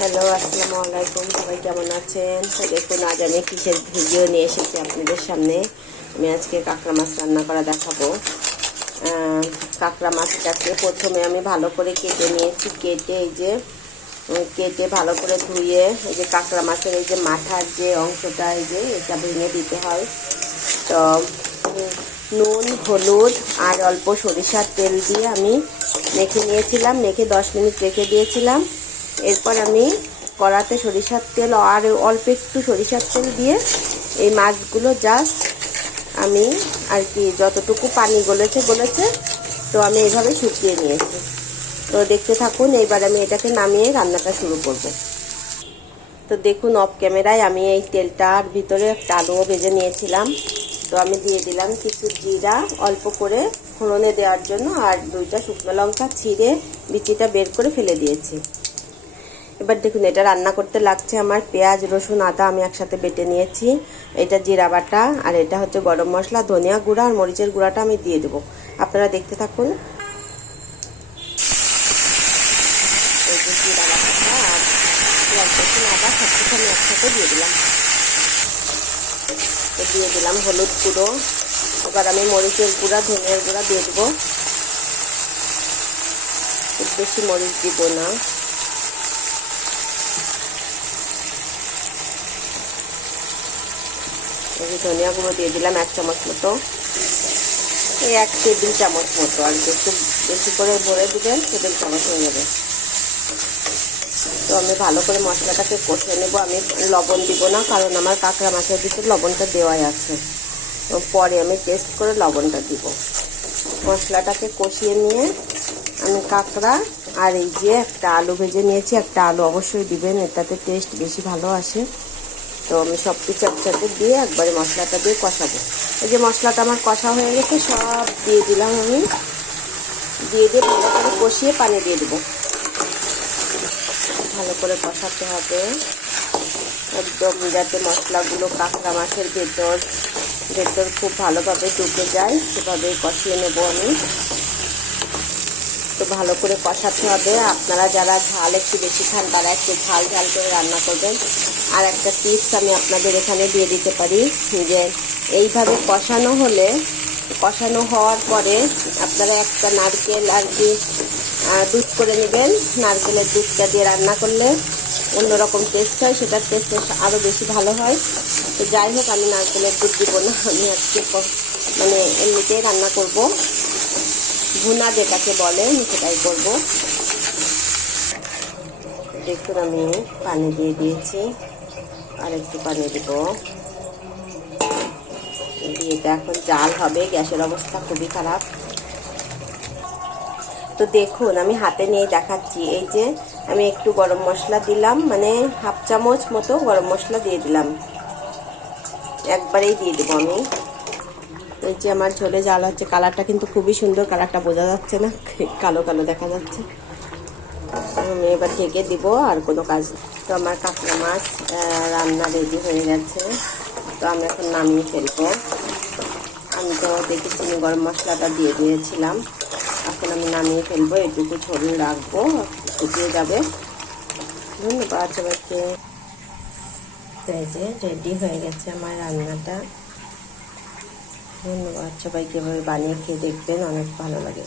Hello, আসসালামু আলাইকুম। সবাই কেমন আছেন? দেখুন আজ আমি কিসের ভিডিও নিয়ে এসেছি আপনাদের সামনে। আমি আজকে কাঁকড়া মাছ রান্না করা দেখাবো। কাঁকড়া মাছটাকে প্রথমে আমি ভালো করে কেটে নিয়েছি। কেটে এই যে কেটে ভালো করে ধুয়ে এই যে কাঁকড়া মাছের এই যে মাথার যে অংশটা, এই যে এটা ভেঙে দিতে হয়। তো, নুন, হলুদ আর অল্প সরিষার তেল দিয়ে আমি মেখে নিয়েছিলাম। মেখে দশ মিনিট রেখে দিয়েছিলাম। এরপর আমি কড়াতে সরিষার তেল আর অল্প একটু সরিষার তেল দিয়ে এই মাছগুলো জাস্ট আমি আর কি যতটুকু পানি গলেছে গলেছে, তো আমি এইভাবে শুকিয়ে নিয়েছি। তো দেখতে থাকুন, এইবার আমি এটাকে নামিয়ে রান্নাটা শুরু করব। তো দেখুন অফ ক্যামেরায় আমি এই তেলটার ভিতরে একটা আলুও ভেজে নিয়েছিলাম। তো আমি দিয়ে দিলাম কিছু জিরা, অল্প করে ফোড়নে দেওয়ার জন্য, আর দুইটা শুকনো লঙ্কা ছিঁড়ে বিচিটা বের করে ফেলে দিয়েছি। এবার দেখুন, এটা রান্না করতে লাগছে আমার পেঁয়াজ, রসুন, আদা আমি একসাথে বেটে নিয়েছি। এটা জিরা বাটা, আর এটা হচ্ছে গরম মশলা, ধনিয়া গুঁড়া, আর মরিচের গুঁড়াটা আমি দিয়ে দেবো। আপনারা দেখতে থাকুন। আর সব কিছু আমি একসাথে দিয়ে দিলাম। দিয়ে দিলাম হলুদ গুঁড়ো। এবার আমি মরিচের গুঁড়া, ধনিয়ার গুঁড়া দিয়ে দেবো। খুব বেশি মরিচ দিব না। এই যে ধনিয়া গুঁড়ো দিয়ে দিলাম এক চামচ মতো। এই এক টেবিল চামচ মতো। আর একটু বেশি করে ভরে দিবেন টেবিল চামচ হয়ে যাবে। তো আমি ভালো করে মশলাটাকে কষে নেব। আমি লবণ দিব না, কারণ আমার কাঁকড়া মাছের ভিতরে লবণটা দেওয়াই আছে। পরে আমি টেস্ট করে লবণটা দিব। মশলাটাকে কষিয়ে নিয়ে আমি কাঁকড়া আর এই যে একটা আলু ভেজে নিয়েছি, একটা আলু অবশ্যই দিবেন। এটাতে টেস্ট বেশি ভালো আসে। তো আমি সব কিছু একসাথে দিয়ে একবারে মশলাটা দিয়ে কষাবো। এই যে মশলাটা আমার কষা হয়ে গেছে, সব দিয়ে দিলাম আমি। দিয়ে দিয়ে ভালো করে কষিয়ে পানি দিয়ে দেবো। ভালো করে কষাতে হবে। একদম যাতে মশলাগুলো কাঁকড়া মাছের ভেতর ভেতর খুব ভালোভাবে ঢুকে যায়, সেভাবেই কষিয়ে নেব আমি। তো ভালো করে কষাতে হবে। আপনারা যারা ঝাল একটু বেশি খান, তারা একটু ঝাল ঝাল করে রান্না করবেন। আর একটা টিপস আমি আপনাদের এখানে দিয়ে দিতে পারি যে, এইভাবে কষানো হলে, কষানো হওয়ার পরে আপনারা একটা নারকেল আর কি দুধ করে নেবেন। নারকেলের দুধটা দিয়ে রান্না করলে অন্যরকম টেস্ট হয়, সেটার টেস্ট আরও বেশি ভালো হয়। তো যাই হোক, আমি নারকেলের দুধ দিব না, আমি আজকে মানে এমনিতেই রান্না করব। ভুনা যেটাকে বলে, আমি সেটাই করব দেখুন, আমি পানি দিয়ে দিয়েছি। আর একটু পানি দেব। দিয়ে এটা এখন জাল হবে, গ্যাসের অবস্থা খুবই খারাপ। তো দেখুন, আমি হাতে নিয়ে দেখাচ্ছি, এই যে আমি একটু গরম মশলা দিলাম মানে হাফ চামচ মতো গরম মশলা দিয়ে দিলাম। একবারেই দিয়ে দেবো আমি। এই যে আমার ঝোলে জাল হচ্ছে, কালারটা কিন্তু খুবই সুন্দর, কালারটা বোঝা যাচ্ছে না, কালো কালো দেখা যাচ্ছে। আমি এবার ঢেকে দিব, আর কোনো কাজ তো আমার কাঁকড়া মাছ রান্না রেডি হয়ে গেছে। তো আমি এখন নামিয়ে ফেলব। আমি তো দেখেছি গরম মশলাটা দিয়ে দিয়েছিলাম। এখন আমি নামিয়ে ফেলব, এটুকু ঝোল রাখব শুকিয়ে যাবে। ধন্যবাদ সবাইকে। রেডি হয়ে গেছে আমার রান্নাটা। ধন্যবাদ। সবাইকে এভাবে বানিয়ে খেয়ে দেখবেন অনেক ভালো লাগে।